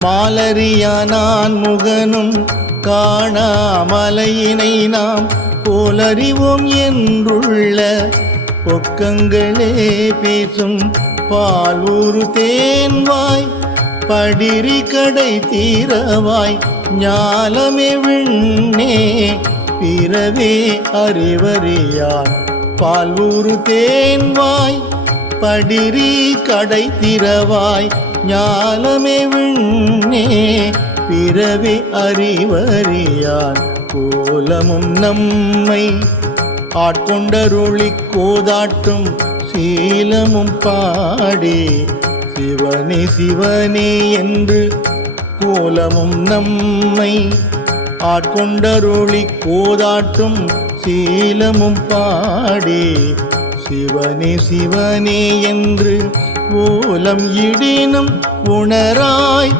மாலரியானான் முகனும் காணாமலையினை நாம் போலறிவோம் என்றுள்ள பொக்கங்களே பேசும் பால் ஊரு தேன்வாய் படிரி கடை தீரவாய் ஞாலமே விண்ணே பிறவே அறிவறியான். பால் ஊரு தேன்வாய் படிரி கடை திறவாய் ஞானமே விண்ணே பிறவி அறிவறியான் கோலமும் நம்மை ஆட்கொண்டருளி கோதாட்டும் சீலமும் பாடி சிவனே சிவனே என்று கோலமும் நம்மை ஆட்கொண்டருளி கோதாட்டும் சீலமும் பாடி சிவனே சிவனே என்று ஓலம் இடினும் உணராய்